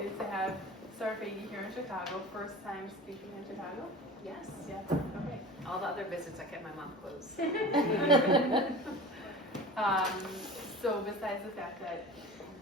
excited to have Sarah Fahey here in Chicago. First time speaking in Chicago? Yes. Yeah. Okay. All the other visits, I kept my mouth closed. So besides the fact that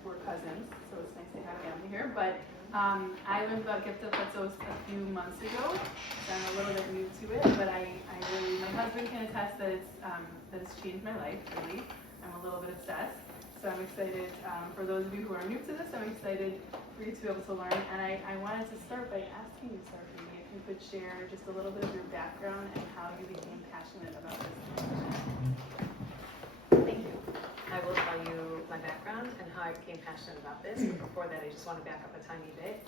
we're cousins, so it's nice to have family here, but I learned about Gift of Chatzos a few months ago, so I'm a little bit new to it, but I really, my husband can attest that it's changed my life, really. I'm a little bit obsessed, so I'm excited, for those of you who are new to this, I'm excited for you to be able to learn, and I wanted to start by asking you, Sarah, if you could share just a little bit of your background and how you became passionate about this. Thank you. I will tell you my background and how I became passionate about this. But before that, I just want to back up a tiny bit.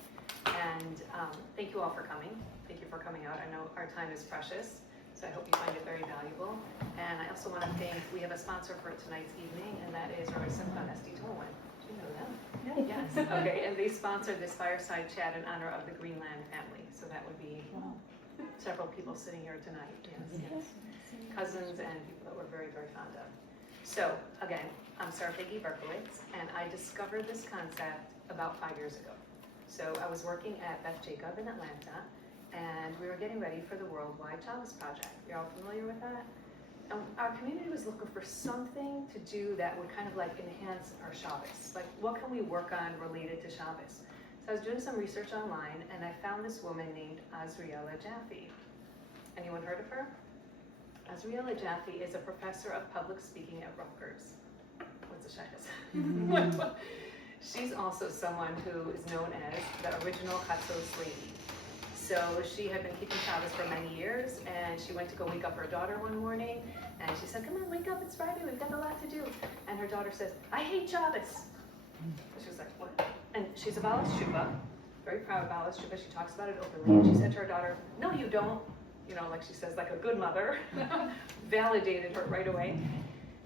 And thank you all for coming. Thank you for coming out. I know our time is precious, so I hope you find it very valuable. And I also want to thank, we have a sponsor for tonight's evening, and that is Roy Simcha and Esty Tolwyn. Do you know them? Yeah. Yes. Okay, and they sponsored this fireside chat in honor of the Greenland family. So that would be several people sitting here tonight. Yes. Cousins and people that we're very, very fond of. So, again, I'm Sarah Fahey Berkowitz, and I discovered this concept about 5 years ago. So I was working at Beth Jacob in Atlanta, and we were getting ready for the Worldwide Shabbos Project. You're all familiar with that? And our community was looking for something to do that would kind of like enhance our Shabbos. Like, what can we work on related to Shabbos? So I was doing some research online, and I found this woman named Azriela Jaffe. Anyone heard of her? Azriela Jaffe is a professor of public speaking at Rutgers. What's a Shabbos? She's also someone who is known as the original Chatzos lady. So she had been keeping Shabbos for many years, and she went to go wake up her daughter one morning, and she said, "Come on, wake up, it's Friday, we've got a lot to do." And her daughter says, "I hate Shabbos." She was like, "What?" And she's a Balas Shuva, very proud of Balas Shuva. She talks about it openly, and she said to her daughter, "No, you don't." You know, like she says, like a good mother, validated her right away.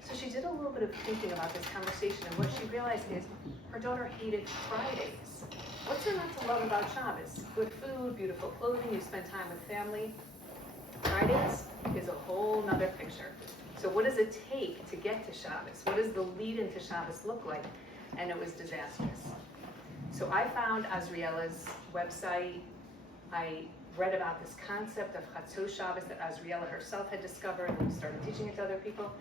So she did a little bit of thinking about this conversation, and what she realized is her daughter hated Fridays. What's there not to love about Shabbos? Good food, beautiful clothing, you spend time with family. Fridays is a whole nother picture. So what does it take to get to Shabbos? What does the lead into Shabbos look like? And it was disastrous. So I found Azriela's website. I read about this concept of Chatzos Shabbos that Azriela herself had discovered, and started teaching it to other people,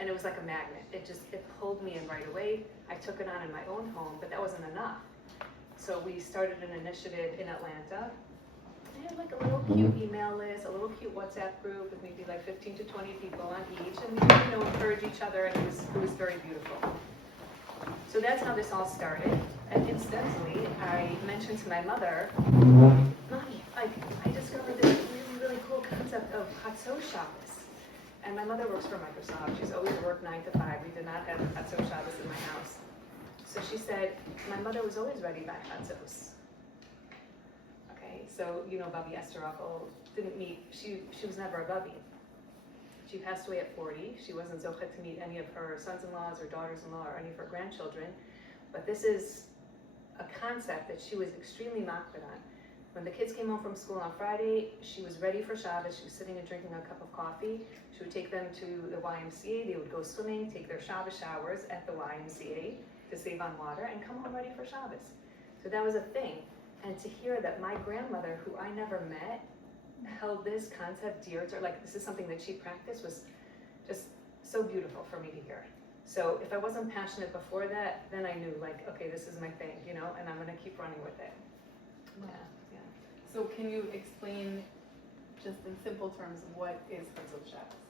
and it was like a magnet. It pulled me in right away. I took it on in my own home, but that wasn't enough. So we started an initiative in Atlanta. I had like a little cute email list, a little cute WhatsApp group with maybe like 15 to 20 people on each, and we encourage each other, and it was very beautiful. So that's how this all started. And incidentally, I mentioned to my mother, "Mommy, I discovered this really, really cool concept of Chatzos Shabbos." And my mother works for Microsoft. She's always worked 9 to 5. We did not have Chatzos Shabbos in my house. So she said, my mother was always ready by Chatzos. Okay, so you know Bubby Esther Ruckel didn't meet, she was never a Bubby. She passed away at 40. She wasn't zochet to meet any of her sons-in-laws or daughters-in-law or any of her grandchildren. But this is a concept that she was extremely makbid on. When the kids came home from school on Friday, she was ready for Shabbos. She was sitting and drinking a cup of coffee. She would take them to the YMCA. They would go swimming, take their Shabbos showers at the YMCA to save on water, and come home ready for Shabbos. So that was a thing. And to hear that my grandmother, who I never met, held this concept dear to her, like this is something that she practiced, was just so beautiful for me to hear. So if I wasn't passionate before that, then I knew, like, okay, this is my thing, you know, and I'm going to keep running with it. Yeah. So can you explain, just in simple terms, what is Chatzos Shabbos?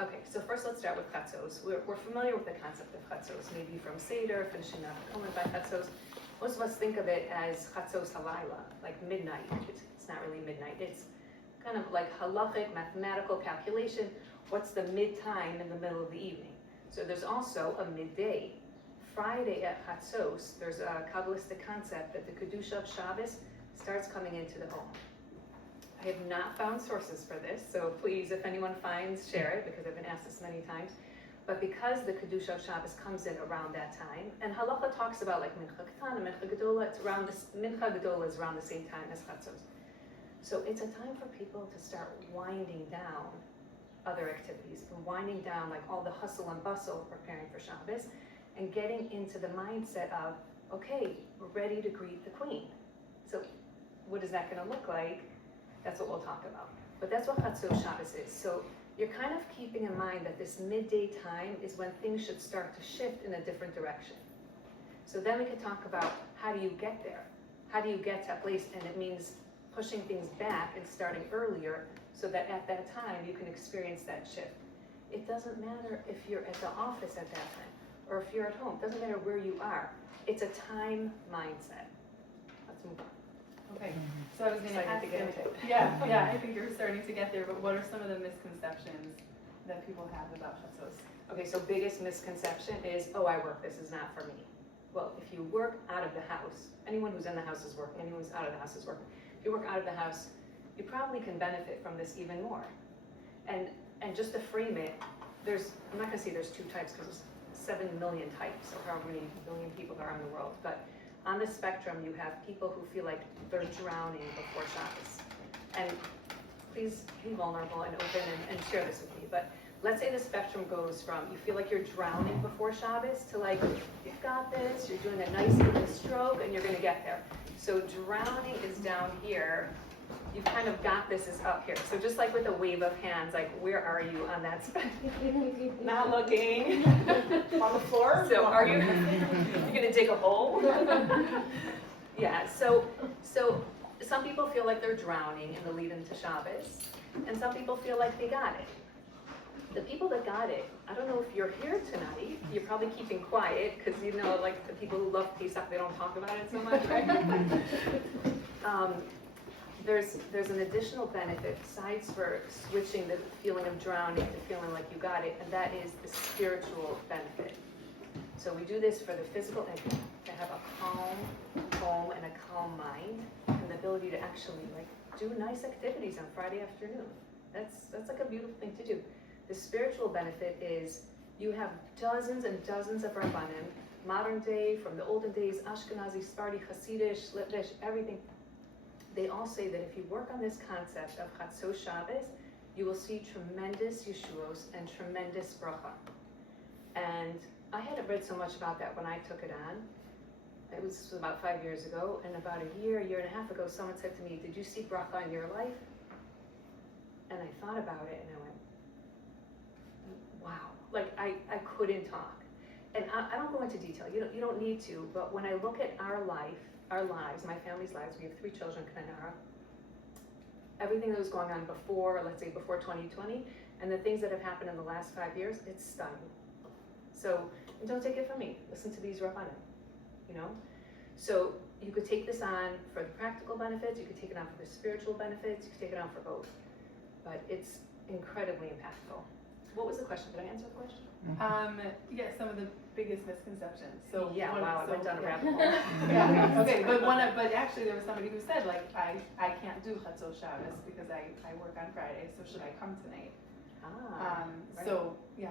Okay, so first let's start with Chatzos. We're familiar with the concept of Chatzos, maybe from Seder, finishing up Chumash by Chatzos. Most of us think of it as Chatzos Halayla, like midnight. It's not really midnight. It's kind of like halachic, mathematical calculation. What's the mid-time in the middle of the evening? So there's also a midday. Friday at Chatzos, there's a Kabbalistic concept that the Kedusha of Shabbos starts coming into the home. I have not found sources for this, so please, if anyone finds, share it, because I've been asked this many times. But because the Kedusha of Shabbos comes in around that time, and Halacha talks about like Mincha Ketana and Mincha Gedola, Mincha Gedola is around the same time as Chatzos. So it's a time for people to start winding down other activities, and winding down like all the hustle and bustle preparing for Shabbos, and getting into the mindset of, okay, we're ready to greet the Queen. So what is that gonna look like? That's what we'll talk about. But that's what Chatzos Shabbos is. So you're kind of keeping in mind that this midday time is when things should start to shift in a different direction. So then we can talk about how do you get there? How do you get to that place? And it means pushing things back and starting earlier so that at that time you can experience that shift. It doesn't matter if you're at the office at that time or if you're at home. It doesn't matter where you are. It's a time mindset. Let's move on. Okay, so I was going to Excited ask to get you, into it. yeah, I think you're starting to get there, but what are some of the misconceptions that people have about Chatzos? Okay, so biggest misconception is, oh, I work, this is not for me. Well, if you work out of the house, anyone who's in the house is working, anyone who's out of the house is working. If you work out of the house, you probably can benefit from this even more. And just to frame it, I'm not gonna say there's two types because there's 7 million types, or however many million people there are in the world. But on the spectrum, you have people who feel like they're drowning before Shabbos. And please be vulnerable and open and share this with me. But let's say the spectrum goes from you feel like you're drowning before Shabbos to like, you've got this, you're doing a nice even stroke and you're gonna get there. So drowning is down here. You've kind of got this is up here. So just like with a wave of hands, like where are you on that spectrum? Not looking. On the floor? So are you, you're gonna dig a hole? Yeah, so some people feel like they're drowning in the lead into Shabbos, and some people feel like they got it. The people that got it, I don't know if you're here tonight, you're probably keeping quiet, because you know, like the people who love Pesach, they don't talk about it so much, right? There's an additional benefit besides for switching the feeling of drowning to feeling like you got it, and that is the spiritual benefit. So we do this for the physical and to have a calm home and a calm mind, and the ability to actually like do nice activities on Friday afternoon. That's like a beautiful thing to do. The spiritual benefit is you have dozens and dozens of Rabbanim, modern day, from the olden days, Ashkenazi, Sephardi, Hasidish, Litvish, everything. They all say that if you work on this concept of Chatzos Shabbos, you will see tremendous yeshuos and tremendous bracha. And I hadn't read so much about that when I took it on. It was about 5 years ago, and about a year and a half ago, someone said to me, did you see bracha in your life? And I thought about it, and I went, wow. Like, I couldn't talk. And I don't go into detail, you don't need to, but when I look at our lives, my family's lives, we have 3 children, Kanara, everything that was going on before, let's say before 2020, and the things that have happened in the last 5 years, it's stunning. So, and don't take it from me, listen to these Rabbanim, you know? So, you could take this on for the practical benefits, you could take it on for the spiritual benefits, you could take it on for both. But it's incredibly impactful. What was the question? Did I answer the question? Yeah, some of the biggest misconceptions. So Yeah, wow, I went down a rabbit hole. Yeah, okay, but actually there was somebody who said like, I can't do Chatzos Shabbos because I work on Friday, so should I come tonight? Right. So, yeah,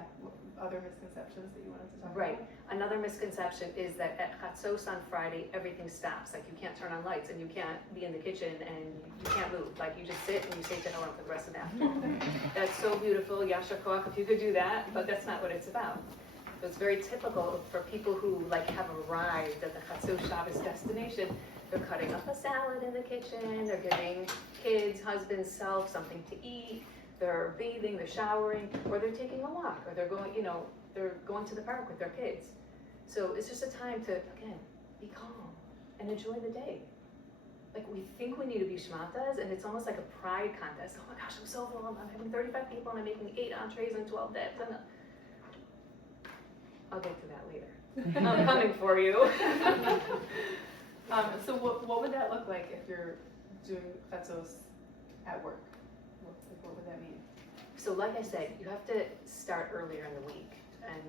other misconceptions that you wanted to talk about? Right. Another misconception is that at Chatzos on Friday, everything stops. Like you can't turn on lights and you can't be in the kitchen and you can't move. Like you just sit and you say Tehillim for the rest of the afternoon. That's so beautiful, Yasher Koach, if you could do that, but that's not what it's about. So it's very typical for people who like have arrived at the Chatzos Shabbos destination. They're cutting up a salad in the kitchen, they're giving kids, husbands, self something to eat. They're bathing, they're showering, or they're taking a walk, or they're going, they're going to the park with their kids. So it's just a time to, again, be calm and enjoy the day. Like we think we need to be shmatas, and it's almost like a pride contest. Oh my gosh, I'm so full, I'm having 35 people, and I'm making 8 entrees and 12 dips. And I'll get to that later. I'm coming for you. So what would that look like if you're doing Chatzos at work? What would that mean? So like I said, you have to start earlier in the week. And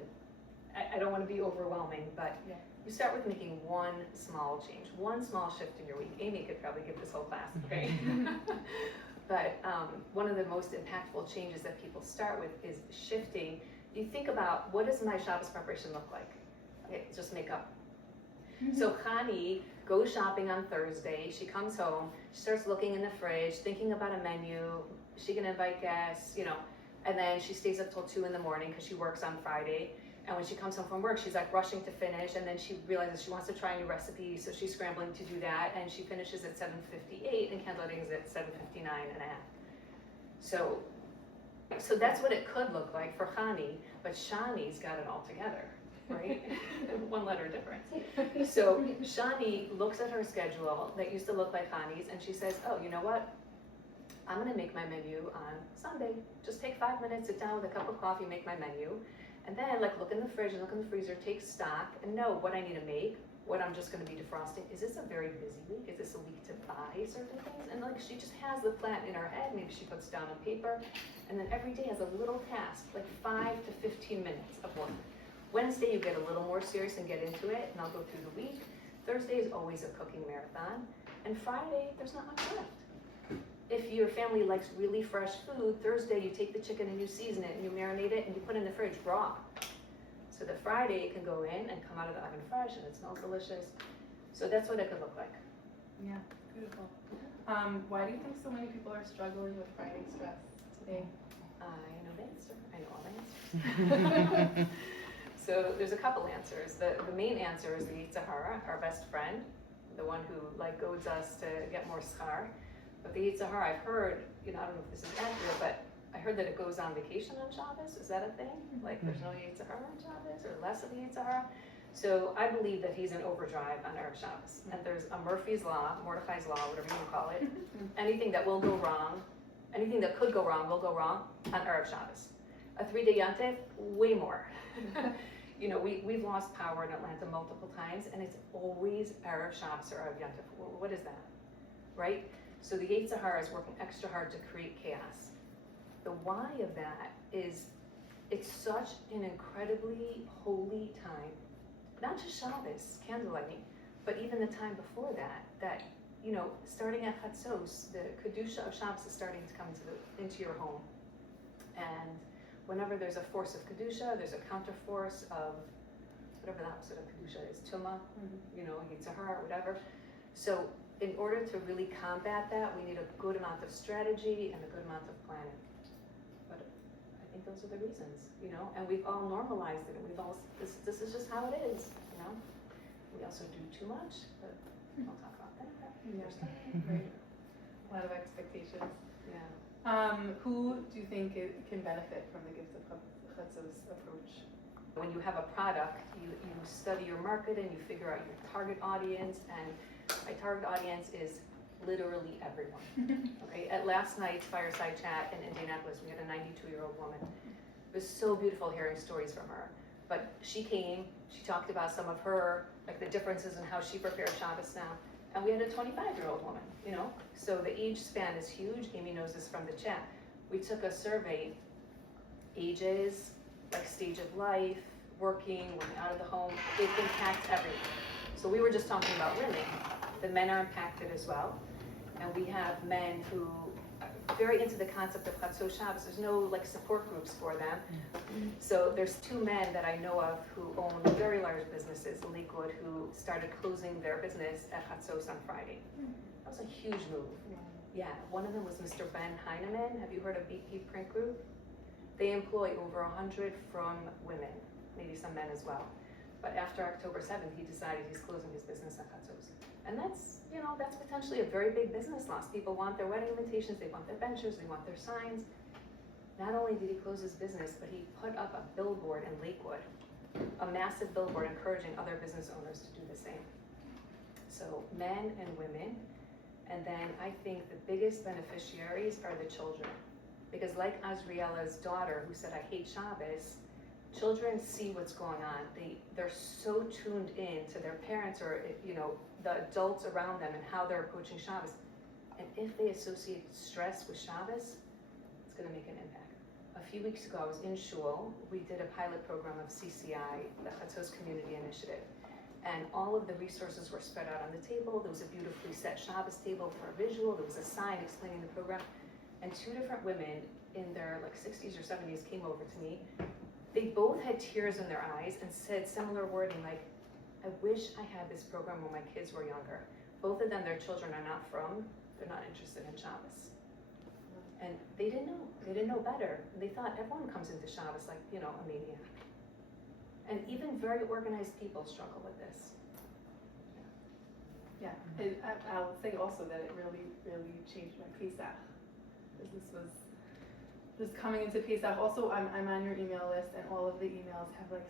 I don't want to be overwhelming, but Yeah. you start with making one small change, one small shift in your week. Amy could probably give this whole class, right? But one of the most impactful changes that people start with is shifting. You think about, what does my Shabbos preparation look like? Okay, just make up. So Chani goes shopping on Thursday. She comes home. She starts looking in the fridge, thinking about a menu. She can invite guests, and then she stays up till 2 in the morning because she works on Friday. And when she comes home from work, she's like rushing to finish, and then she realizes she wants to try a new recipe, so she's scrambling to do that, and she finishes at 7:58, and candlelighting is at 7:59 and a half. So that's what it could look like for Chani, but Shani's got it all together, right? One letter difference. So Shani looks at her schedule that used to look like Chani's, and she says, oh, you know what? I'm gonna make my menu on Sunday. Just take 5 minutes, sit down with a cup of coffee, make my menu. And then like look in the fridge and look in the freezer, take stock and know what I need to make, what I'm just gonna be defrosting. Is this a very busy week? Is this a week to buy certain things? And like she just has the plan in her head, maybe she puts down on paper, and then every day has a little task, like 5 to 15 minutes of work. Wednesday you get a little more serious and get into it, and I'll go through the week. Thursday is always a cooking marathon, and Friday there's not much left. If your family likes really fresh food, Thursday you take the chicken and you season it and you marinate it and you put it in the fridge raw. So the Friday it can go in and come out of the oven fresh and it smells delicious. So that's what it could look like. Yeah, beautiful. Why do you think so many people are struggling with Friday stress today? I know the answer. I know all the answers. So there's a couple answers. The main answer is the Yetzer Hara, our best friend, the one who like goads us to get more schar. But the Yetzer Hara, I've heard, I don't know if this is accurate, but I heard that it goes on vacation on Shabbos. Is that a thing? Like there's no Yetzer Hara on Shabbos or less of the Yetzer Hara? So I believe that he's in overdrive on Erev Shabbos. And there's a Murphy's Law, Mordechai's Law, whatever you want to call it. Anything that will go wrong, anything that could go wrong will go wrong on Erev Shabbos. A 3-day Yontif, way more. We've lost power in Atlanta multiple times, and it's always Erev Shabbos or Erev Yontif. What is that, right? So the Yetzer Hara is working extra hard to create chaos. The why of that is it's such an incredibly holy time, not just Shabbos, candlelighting, but even the time before that, starting at Chatzos, the Kedusha of Shabbos is starting to come into your home. And whenever there's a force of Kedusha, there's a counter force of whatever the opposite of Kedusha is, Tumah, Yetzer Hara, whatever. So in order to really combat that, we need a good amount of strategy and a good amount of planning. But I think those are the reasons, and we've all normalized it, and we've all, this is just how it is, We also do too much, but I'll talk about that. Right. A lot of expectations. Yeah. Who do you think can benefit from the Gifts of Chatzos approach? When you have a product, you study your market and you figure out your target audience, and my target audience is literally everyone. Okay. At last night's Fireside chat in Indianapolis, we had a 92-year-old woman. It was so beautiful hearing stories from her. But she came, she talked about some of her, like the differences in how she prepared Shabbos now. And we had a 25-year-old woman, So the age span is huge. Amy knows this from the chat. We took a survey, ages, like stage of life, working out of the home. It impacts everyone. So we were just talking about women. The men are impacted as well. And we have men who are very into the concept of Chatzos Shabbos. There's no like support groups for them. So there's 2 men that I know of who own very large businesses in Lakewood who started closing their business at Chatzos on Friday. That was a huge move. Yeah, one of them was Mr. Ben Heineman. Have you heard of BP Print Group? They employ over 100 from women, maybe some men as well. But after October 7th, he decided he's closing his business at Chatzos. And that's potentially a very big business loss. People want their wedding invitations, they want their benchers, they want their signs. Not only did he close his business, but he put up a billboard in Lakewood, a massive billboard encouraging other business owners to do the same. So men and women, and then I think the biggest beneficiaries are the children. Because like Azriella's daughter who said, I hate Shabbos, children see what's going on. They're so tuned in to their parents or, the adults around them and how they're approaching Shabbos. And if they associate stress with Shabbos, it's going to make an impact. A few weeks ago, I was in Shul. We did a pilot program of CCI, the Chatzos Community Initiative. And all of the resources were spread out on the table. There was a beautifully set Shabbos table for a visual. There was a sign explaining the program. And 2 different women in their 60s or 70s came over to me. They both had tears in their eyes and said similar wording like, I wish I had this program when my kids were younger. Both of them, their children are not they're not interested in Shabbos. And they didn't know better. They thought everyone comes into Shabbos like, a maniac. And even very organized people struggle with this. Yeah, I'll say also that it really, really changed my Pesach. Because this coming into Pesach, also I'm on your email list, and all of the emails have like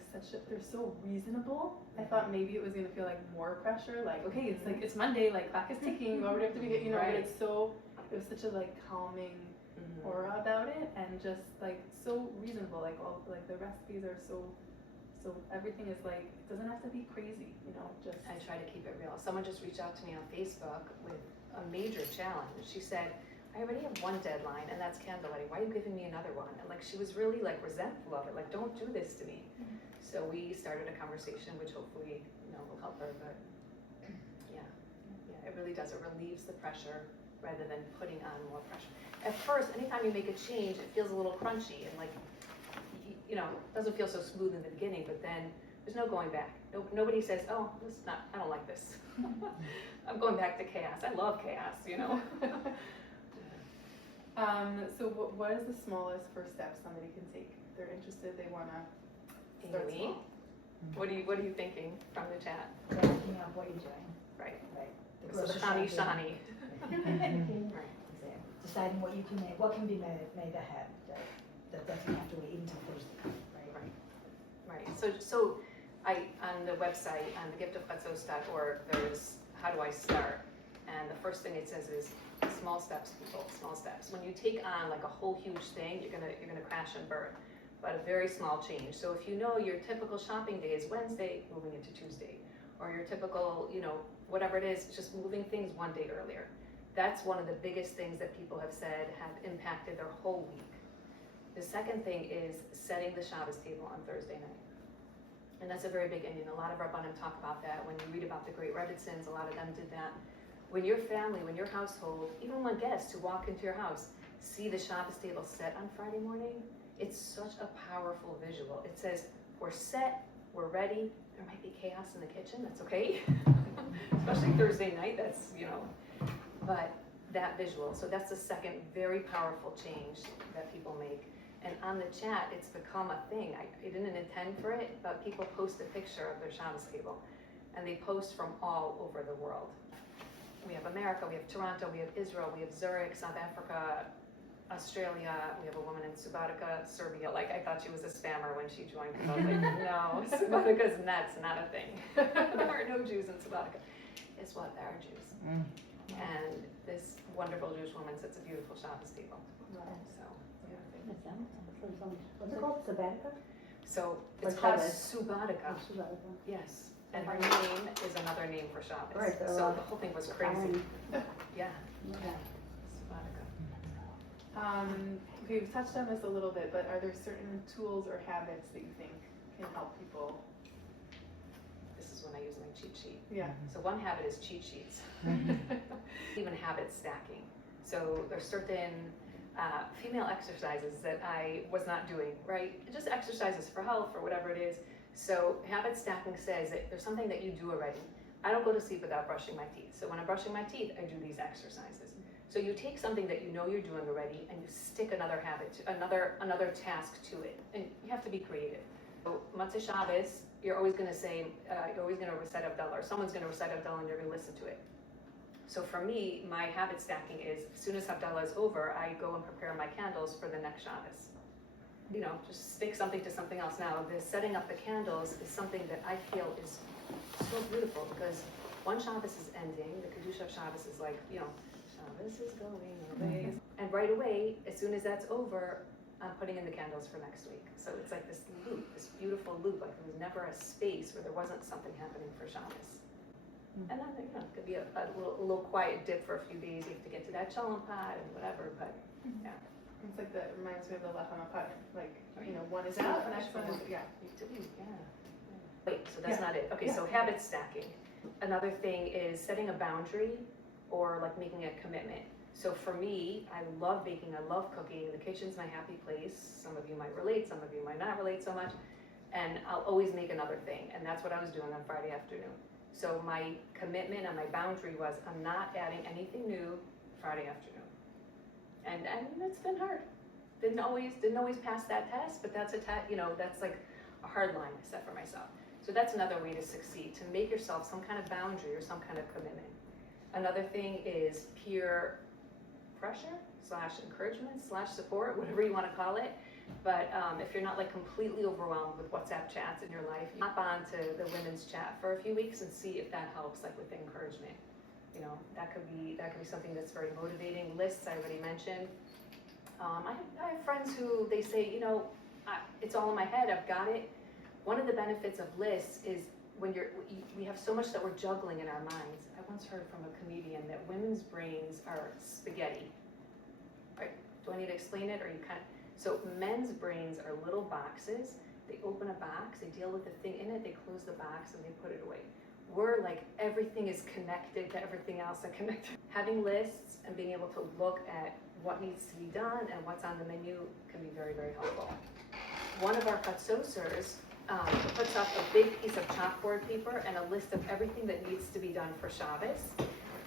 they're so reasonable. I thought maybe it was gonna feel like more pressure, like, okay, it's Monday, like clock is ticking, what would have to be, you know, Right. but it was such a like calming aura about it, and just like so reasonable, like the recipes are so everything is like, it doesn't have to be crazy, you know, just. I try to keep it real. Someone just reached out to me on Facebook with a major challenge. She said, I already have one deadline, and that's candlelighting. Why are you giving me another one? And like, she was really like resentful of it. Like, don't do this to me. So we started a conversation, which hopefully, will help her. But yeah, it really does. It relieves the pressure rather than putting on more pressure. At first, anytime you make a change, it feels a little crunchy and like, doesn't feel so smooth in the beginning, but then there's no going back. Nobody says, oh, I don't like this. I'm going back to chaos. I love chaos, So what is the smallest first step somebody can take? If they're interested, they want to start Amy, small. what are you thinking from the chat? Writing out what you're doing. Right. The So the grocery shani. shopping. Right. Deciding what you can make, what can be made ahead, that doesn't have to wait until Thursday, right? Right. So on the website, on thegiftofchatzos.org, there's how do I start? And the first thing it says is small steps, people, small steps. When you take on like a whole huge thing, you're gonna crash and burn. But a very small change. So if you know your typical shopping day is Wednesday, moving into Tuesday, or your typical, whatever it is, just moving things one day earlier. That's one of the biggest things that people have said have impacted their whole week. The second thing is setting the Shabbos table on Thursday night. And that's a very big Indian. A lot of Rabbanim talk about that. When you read about the great Rebbitzins, a lot of them did that. When your family, when your household, even when guests who walk into your house see the Shabbos table set on Friday morning, it's such a powerful visual. It says, we're set, we're ready. There might be chaos in the kitchen, that's okay. Especially Thursday night, but that visual. So that's the second very powerful change that people make. And on the chat, it's become a thing. I didn't intend for it, but people post a picture of their Shabbos table. And they post from all over the world. We have America, we have Toronto, we have Israel, we have Zurich, South Africa, Australia, we have a woman in Subotica, Serbia. Like, I thought she was a spammer when she joined, because I was like, no, Subotica's nuts, not a thing. There are no Jews in Subotica. It's what? There are Jews. And this wonderful Jewish woman sets a beautiful Shabbos table. So, What's it called, Sabatica? So it's Like called Shabbos. Subotica. Sabatica. Yes. And her name is another name for Shabbos. Right, So the whole thing was crazy. Yeah. Yeah. Subotica. We've touched on this a little bit, but are there certain tools or habits that you think can help people? This is when I use my cheat sheet. Yeah. So one habit is cheat sheets. Even habit stacking. So there's certain female exercises that I was not doing, right? Just exercises for health or whatever it is. So habit stacking says that there's something that you do already. I don't go to sleep without brushing my teeth. So when I'm brushing my teeth, I do these exercises. So you take something that you know you're doing already and you stick another habit, another task to it. And you have to be creative. So Matzah Shabbos, you're always going to say, you're always going to recite Havdalah, or someone's going to recite Havdalah and you're going to listen to it. So for me, my habit stacking is, as soon as Havdalah is over, I go and prepare my candles for the next Shabbos. Just stick something to something else. Now, the setting up the candles is something that I feel is so beautiful, because one Shabbos is ending, the Kedusha of Shabbos is like, Shabbos is going away. And right away, as soon as that's over, I'm putting in the candles for next week. So it's like this loop, this beautiful loop, like there was never a space where there wasn't something happening for Shabbos. And then, it could be a little quiet dip for a few days. You have to get to that cholent pot and whatever, but yeah. It's like it reminds me of the lechem apart. Like, one is out, the next one is, yeah. Wait, so that's not it. Okay, so habit stacking. Another thing is setting a boundary or like making a commitment. So for me, I love baking, I love cooking. The kitchen's my happy place. Some of you might relate, some of you might not relate so much. And I'll always make another thing. And that's what I was doing on Friday afternoon. So my commitment and my boundary was, I'm not adding anything new Friday afternoon. And it's been hard. Didn't always pass that test, but that's that's like a hard line I set for myself. So that's another way to succeed, to make yourself some kind of boundary or some kind of commitment. Another thing is peer pressure / encouragement / support, whatever you want to call it. But if you're not like completely overwhelmed with WhatsApp chats in your life, hop on to the women's chat for a few weeks and see if that helps, like with the encouragement. You know, that could be something that's very motivating. Lists I already mentioned. I have friends who they say, you know, it's all in my head. I've got it. One of the benefits of lists is when we have so much that we're juggling in our minds. I once heard from a comedian that women's brains are spaghetti. Right? Do I need to explain it, or you kind of? So men's brains are little boxes. They open a box, they deal with the thing in it, they close the box, and they put it away. We're like, everything is connected to everything else and connected. Having lists and being able to look at what needs to be done and what's on the menu can be very, very helpful. One of our Chatzosers puts up a big piece of chalkboard paper and a list of everything that needs to be done for Shabbos.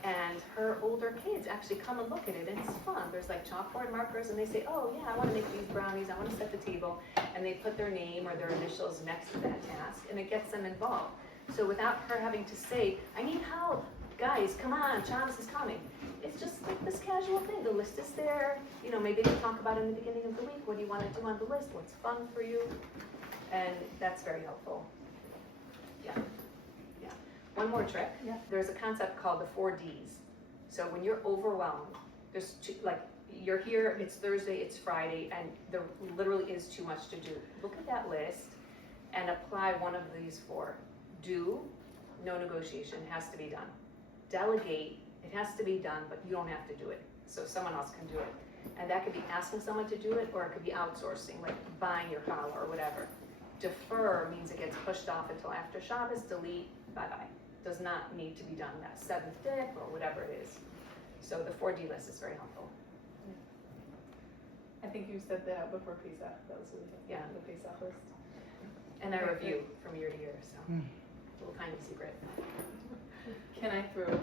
And her older kids actually come and look at it, and it's fun. There's like chalkboard markers, and they say, oh yeah, I want to make these brownies, I want to set the table. And they put their name or their initials next to that task, and it gets them involved. So without her having to say, I need help, guys, come on, Shabbos is coming. It's just like this casual thing. The list is there. You know, maybe they talk about it in the beginning of the week. What do you want to do on the list? What's fun for you? And that's very helpful. Yeah. One more trick. Yeah. There's a concept called the 4 Ds. So when you're overwhelmed, there's you're here, it's Thursday, it's Friday, and there literally is too much to do. Look at that list and apply one of these 4. Do, no negotiation, has to be done. Delegate, it has to be done, but you don't have to do it. So someone else can do it. And that could be asking someone to do it, or it could be outsourcing, like buying your challah or whatever. Defer means it gets pushed off until after Shabbos. Delete, bye-bye. Does not need to be done that 7th dip or whatever it is. So the 4D list is very helpful. I think you said that before Pesach. That was really good. Yeah. The Pesach list. And I review from year to year, so a little tiny secret. Can I throw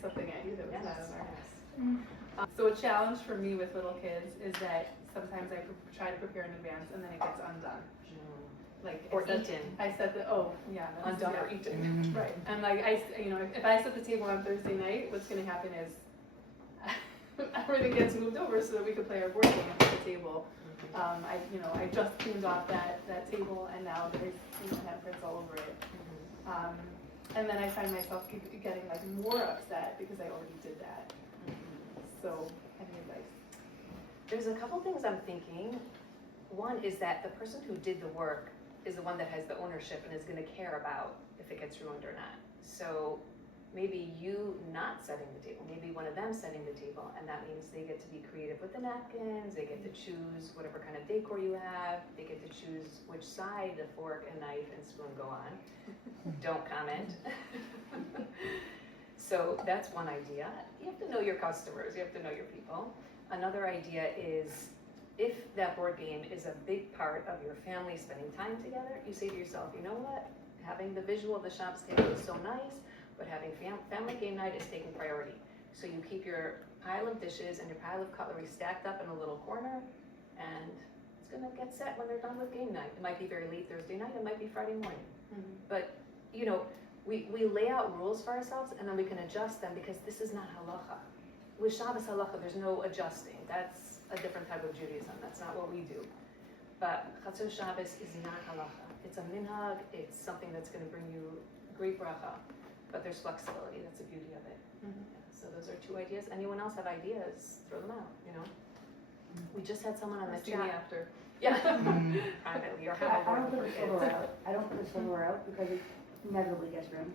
something at you that was not on our Yes. So a challenge for me with little kids is that sometimes I try to prepare in advance and then it gets undone. Like Or eaten. I set the Undone or eaten. Right. And like if I set the table on Thursday night, what's going to happen is everything gets moved over so that we could play our board game at the table. I just cleaned off that table and now there's handprints all over it. And then I find myself getting like more upset because I already did that. So, any advice? There's a couple things I'm thinking. One is that the person who did the work is the one that has the ownership and is going to care about if it gets ruined or not. So maybe you not setting the table, maybe one of them setting the table, and that means they get to be creative with the napkins, they get to choose whatever kind of decor you have, they get to choose which side the fork and knife and spoon go on. Don't comment. So that's one idea. You have to know your customers, you have to know your people. Another idea is, if that board game is a big part of your family spending time together, you say to yourself, you know what? Having the visual of the Shabbos table is so nice, but having family game night is taking priority. So you keep your pile of dishes and your pile of cutlery stacked up in a little corner, and it's gonna get set when they're done with game night. It might be very late Thursday night, it might be Friday morning. But, we lay out rules for ourselves and then we can adjust them because this is not halacha. With Shabbos halacha, there's no adjusting. That's a different type of Judaism. That's not what we do. But Chatzos Shabbos is not halacha. It's a minhag. It's something that's going to bring you great bracha. But there's flexibility. That's the beauty of it. So those are 2 ideas. Anyone else have ideas? Throw them out. We just had someone on the See me chat. after. Yeah. Privately or have a I don't word put for the silverware kids. out. I don't put the silverware out because it inevitably gets ruined.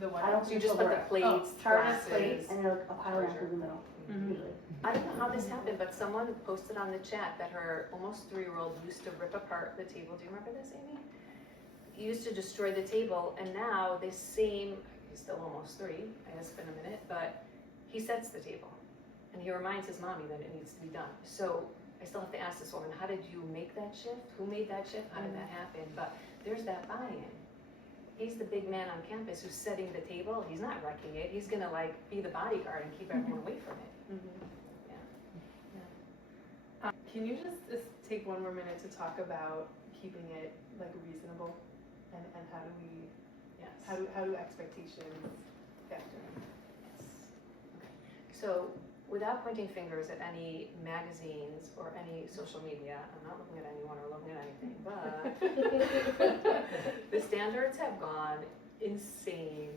The one. I don't So you put just put the silverware. plates, tarnished glasses. plates. And it'll a pile down through the middle, Mhm. usually. I don't know how this happened, but someone posted on the chat that her almost 3-year-old used to rip apart the table. Do you remember this, Amy? Used to destroy the table, and now this same, he's still almost 3, I guess it's been a minute, but he sets the table. And he reminds his mommy that it needs to be done. So I still have to ask this woman, how did you make that shift? Who made that shift? How did that happen? But there's that buy-in. He's the big man on campus who's setting the table. He's not wrecking it. He's gonna be the bodyguard and keep everyone away from it. Can you just take one more minute to talk about keeping it like reasonable, and how do we, Yes. how do expectations factor in? Yes. Okay. So, without pointing fingers at any magazines or any social media, I'm not looking at anyone or looking at anything, but the standards have gone insane.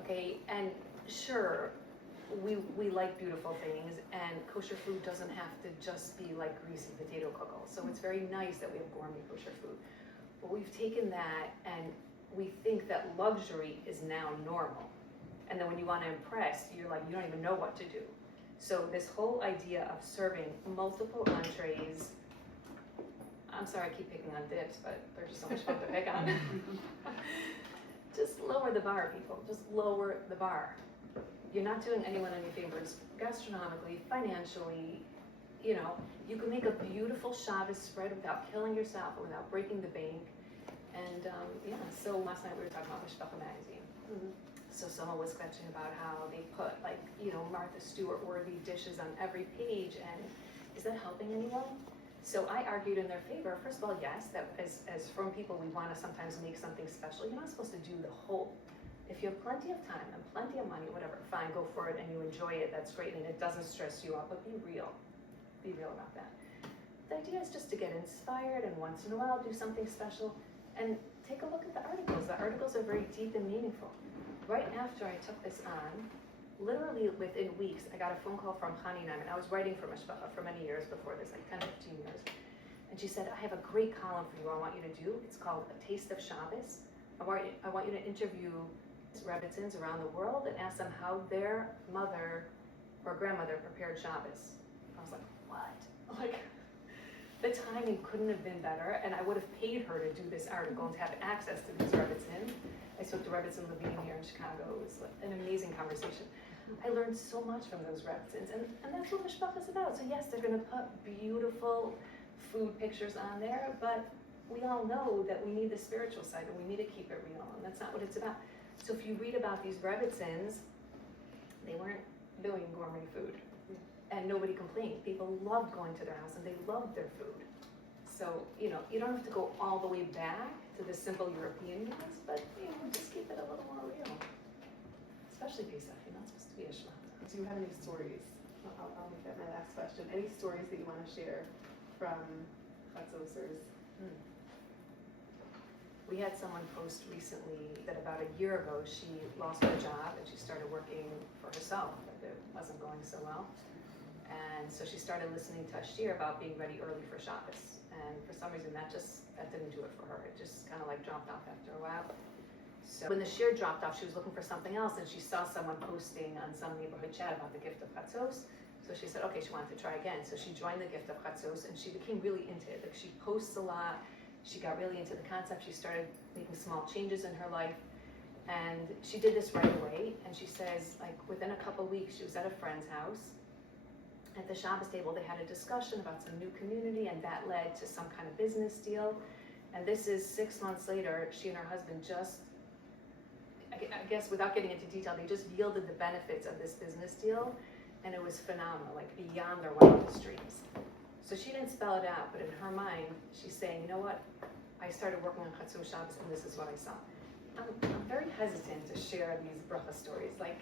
Okay, and sure, we like beautiful things, and kosher food doesn't have to just be like greasy potato cookles. So it's very nice that we have gourmet kosher food. But we've taken that and we think that luxury is now normal. And then when you want to impress, you're like, you don't even know what to do. So this whole idea of serving multiple entrees, I'm sorry I keep picking on dips, but they're just so much fun to pick on. Just lower the bar, people. Just lower the bar. You're not doing anyone any favors gastronomically, financially. You know, you can make a beautiful Shabbos spread without killing yourself or without breaking the bank. And yeah, so last night we were talking about Mishpacha magazine. So someone was sketching about how they put like, you know, Martha Stewart worthy dishes on every page, and is that helping anyone? So I argued in their favor. First of all, yes, that as from people we want to sometimes make something special. You're not supposed to do the whole. If you have plenty of time and plenty of money, whatever, fine, go for it, and you enjoy it, that's great, and it doesn't stress you out, but be real. Be real about that. The idea is just to get inspired and once in a while do something special, and take a look at the articles. The articles are very deep and meaningful. Right after I took this on, literally within weeks, I got a phone call from Hani Naiman. I was writing for Mishpacha for many years before this, like 10, 15 years. And she said, I have a great column for you I want you to do. It's called A Taste of Shabbos. I want you to interview Rebbitzins around the world and ask them how their mother or grandmother prepared Shabbos. I was like, what? Like, the timing couldn't have been better, and I would have paid her to do this article and to have access to these Rebbitzins. I spoke to Rebbitzin Levine here in Chicago. It was like an amazing conversation. I learned so much from those Rebbitzins, and that's what Mishpacha is about. So yes, they're going to put beautiful food pictures on there, but we all know that we need the spiritual side, and we need to keep it real, and that's not what it's about. So if you read about these Rebbitzins, they weren't doing gourmet food, and nobody complained. People loved going to their house, and they loved their food. So, you know, you don't have to go all the way back to the simple European meals, but, you know, just keep it a little more real. Especially Pesach, you're not supposed to be a shmata. Do you have any stories? I'll make that my last question. Any stories that you want to share from Chatzos? We had someone post recently that about a year ago she lost her job and she started working for herself, but it wasn't going so well. And so she started listening to Ashir about being ready early for Shabbos. And for some reason that didn't do it for her. It just kind of like dropped off after a while. So when the Shir dropped off, she was looking for something else, and she saw someone posting on some neighborhood chat about the gift of Chatzos. So she said, okay, she wanted to try again. So she joined the gift of Chatzos, and she became really into it. Like, she posts a lot. She got really into the concept. She started making small changes in her life. And she did this right away. And she says, like, within a couple weeks, she was at a friend's house. At the Shabbos table, they had a discussion about some new community, and that led to some kind of business deal. And this is 6 months later. She and her husband just, I guess without getting into detail, they just yielded the benefits of this business deal, and it was phenomenal, like beyond their wildest dreams. So she didn't spell it out, but in her mind, she's saying, you know what? I started working on Chatzos Shabbos, and this is what I saw. I'm very hesitant to share these bracha stories. Like,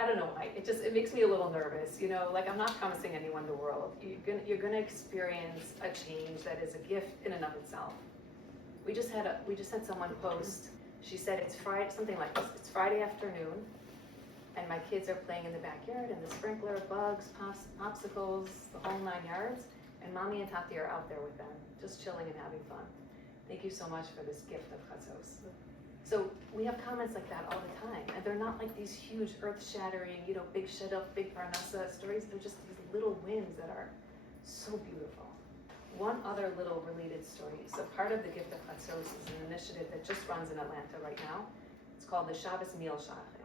I don't know why. It makes me a little nervous, you know. Like, I'm not promising anyone the world. You're gonna experience a change that is a gift in and of itself. We just had someone post. She said it's Friday, something like this. It's Friday afternoon, and my kids are playing in the backyard, and the sprinkler, bugs, popsicles, the whole 9 yards. And mommy and Tati are out there with them, just chilling and having fun. Thank you so much for this gift of Chatzos. So we have comments like that all the time, and they're not like these huge earth-shattering, you know, big shidduch, big parnasa stories. They're just these little wins that are so beautiful. One other little related story. So part of the gift of Chatzos is an initiative that just runs in Atlanta right now. It's called the Shabbos Meal Shachim.